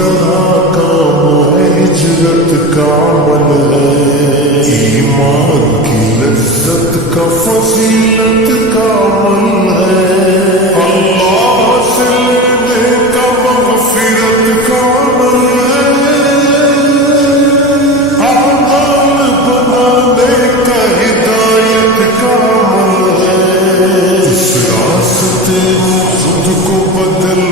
طرح کام ہے، ہجرت کا عمل ہے، ایمان کی لذت کا فضیلت کا عمل ہے، اللہ سے لینے کا مغفرت کا عمل ہے، اعمال بنانے کا ہدایت کا عمل ہے، اس راستے میں خود کو بدل